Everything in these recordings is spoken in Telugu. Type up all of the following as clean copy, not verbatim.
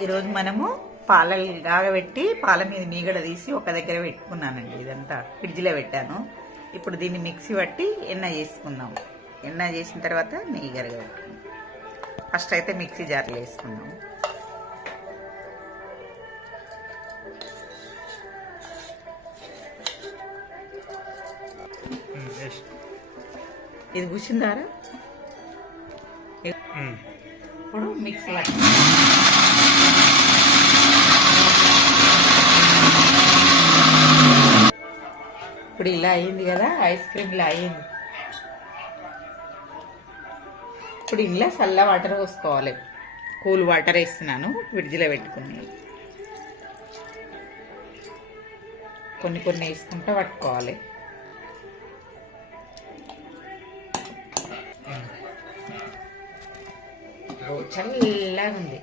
ఈరోజు మనము పాలలు కాగబెట్టి పాల మీద మీగడ తీసి ఒక దగ్గర పెట్టుకున్నానండి. ఇదంతా ఫ్రిడ్జ్లో పెట్టాను. ఇప్పుడు దీన్ని మిక్సీ పట్టి ఎన్న చేసుకుందాము. ఎన్న చేసిన తర్వాత నెయ్యి కరగబెట్టుకుందాం. ఫస్ట్ అయితే మిక్సీ జార్లో వేసుకుందాము. ఇది కూర్చుందారా? ఇప్పుడు మిక్సీ పట్టి ఇప్పుడు ఇలా అయింది కదా, ఐస్ క్రీమ్ ఇలా అయింది. ఇప్పుడు ఇలా చల్ల వాటర్ పోసుకోవాలి. కూల్ వాటర్ వేస్తున్నాను, ఫ్రిడ్జ్లో పెట్టుకుని కొన్ని కొన్ని వేసుకుంటా పట్టుకోవాలి. చల్లగా ఉంది.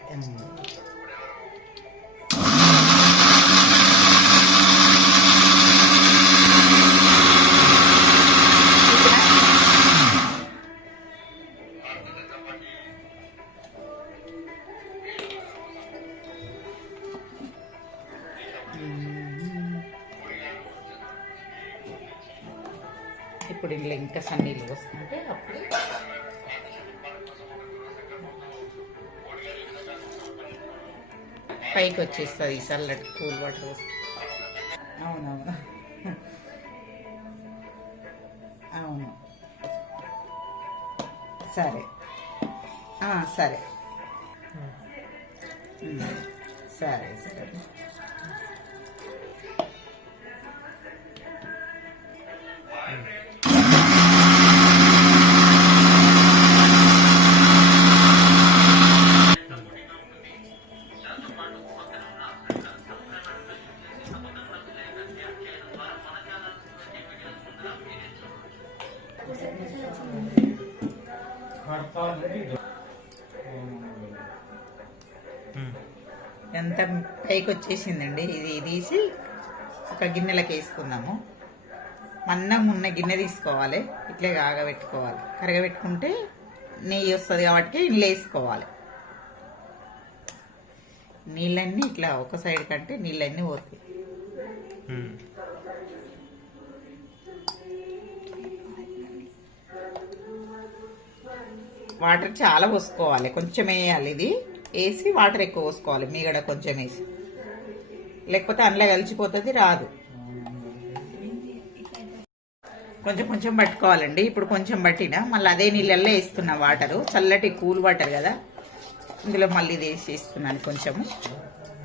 ఇప్పుడు ఇందులో ఇంకా సన్నీళ్ళు వస్తుంటే అప్పుడు పైకి వచ్చేస్తుంది ఈ చల్లటి కూల్ వాటర్ వస్తుంది. అవునవును అవును సరే సరే సరే సరే ఎంత పైకి వచ్చేసిందండి. ఇది తీసి ఒక గిన్నెలకు వేసుకుందాము. మన్నం ఉన్న గిన్నె తీసుకోవాలి, ఇట్లే కాగబెట్టుకోవాలి. కరగబెట్టుకుంటే నెయ్యి వస్తుంది కాబట్టి ఇట్లా వేసుకోవాలి. నీళ్ళన్నీ ఇట్లా ఒక సైడ్ కంటే నీళ్ళన్నీ పోతాయి. వాటర్ చాలా పోసుకోవాలి, కొంచెం వేయాలి. ఇది వేసి వాటర్ ఎక్కువ పోసుకోవాలి, మీగడ కొంచెం వేసి, లేకపోతే అందులో కలిసిపోతుంది, రాదు. కొంచెం కొంచెం పట్టుకోవాలండి. ఇప్పుడు కొంచెం పట్టినా మళ్ళీ అదే నీళ్ళల్లో వేస్తున్నా వాటరు. చల్లటి కూల్ వాటర్ కదా, ఇందులో మళ్ళీ ఇది వేసి వేస్తున్నాను కొంచెము.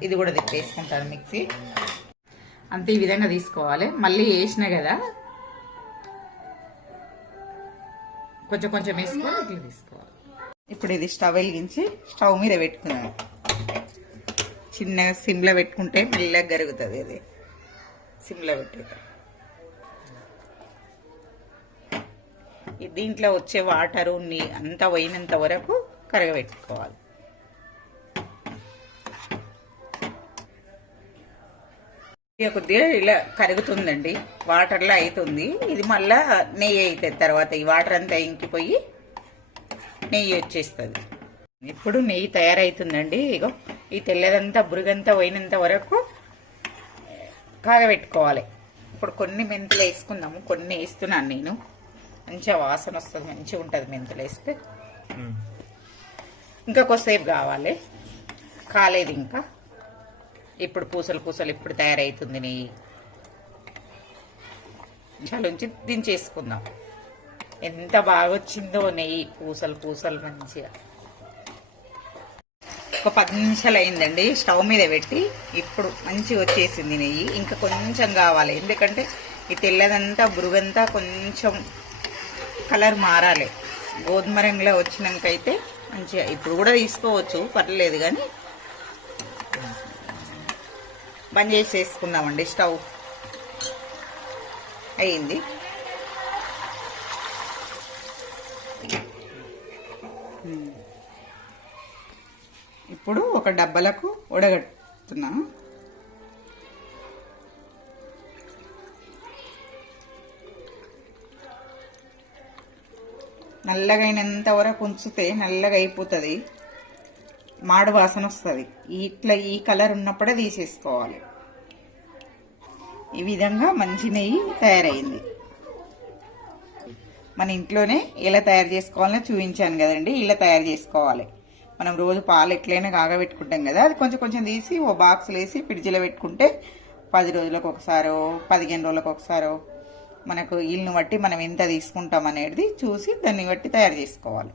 ఇది కూడా తిప్పేసుకుంటాను మిక్సీ. అంతే ఈ విధంగా తీసుకోవాలి. మళ్ళీ వేసినా కదా కొంచెం కొంచెం వేసుకొని ఇట్లా తీసుకోవాలి. ఇప్పుడు ఇది స్టవ్ వెలిగించి స్టవ్ మీద పెట్టుకున్నాను. చిన్నగా సిమ్లో పెట్టుకుంటే మెల్లగా కరుగుతుంది. ఇది సిమ్లో పెట్టేది. దీంట్లో వచ్చే వాటరు అంతా పోయినంత వరకు కరగబెట్టుకోవాలి. కొద్దిగా ఇలా కరుగుతుందండి, వాటర్లో అవుతుంది. ఇది మళ్ళా నెయ్యి అవుతుంది తర్వాత. ఈ వాటర్ అంతా ఇంకిపోయి నెయ్యి వచ్చేస్తుంది. ఇప్పుడు నెయ్యి తయారవుతుందండి. ఇగో ఈ తెల్లదంతా బురుగంతా పోయినంత వరకు కాగబెట్టుకోవాలి. ఇప్పుడు కొన్ని మెంతులు వేసుకుందాము. కొన్ని వేస్తున్నాను నేను, మంచిగా వాసన వస్తుంది, మంచిగా ఉంటుంది మెంతులు వేస్తే. ఇంకా కొద్దిసేపు కావాలి, కాలేదు ఇంకా. ఇప్పుడు పూసలు పూసలు ఇప్పుడు తయారవుతుంది నెయ్యి. చాలా ఉంచి దించేసుకుందాం. ఎంత బాగా వచ్చిందో నెయ్యి, పూసలు పూసలు మంచిగా. ఒక 10 నిమిషాలు అయిందండి స్టవ్ మీద పెట్టి. ఇప్పుడు మంచిగా వచ్చేసింది నెయ్యి. ఇంకా కొంచెం కావాలి, ఎందుకంటే ఈ తెల్లదంతా బురుగంతా కొంచెం కలర్ మారాలి. గోధుమ రంగులో వచ్చినాకైతే మంచిగా. ఇప్పుడు కూడా తీసుకోవచ్చు, పర్లేదు. కానీ బంద్ చేసేసుకుందామండి. స్టవ్ అయింది. ఇప్పుడు ఒక డబ్బాలకు ఉడగట్టుతున్నాను. నల్లగా అయినంత వరకు ఉంచితే నల్లగా అయిపోతుంది. మాడు వాసన వస్తుంది. ఇట్లా ఈ కలర్ ఉన్నప్పుడే తీసేసుకోవాలి. ఈ విధంగా మంచి నెయ్యి తయారైంది. మన ఇంట్లోనే ఎలా తయారు చేసుకోవాలని చూపించాను కదండి. ఇలా తయారు చేసుకోవాలి. మనం రోజు పాలు ఎట్లయినా కాగబెట్టుకుంటాం కదా, అది కొంచెం కొంచెం తీసి ఓ బాక్స్లో వేసి ఫ్రిడ్జ్లో పెట్టుకుంటే 10 రోజులకు ఒకసారో 15 రోజులకు ఒకసారో మనకు ఇల్లును బట్టి మనం ఎంత తీసుకుంటాం అనేది చూసి దాన్ని బట్టి తయారు చేసుకోవాలి.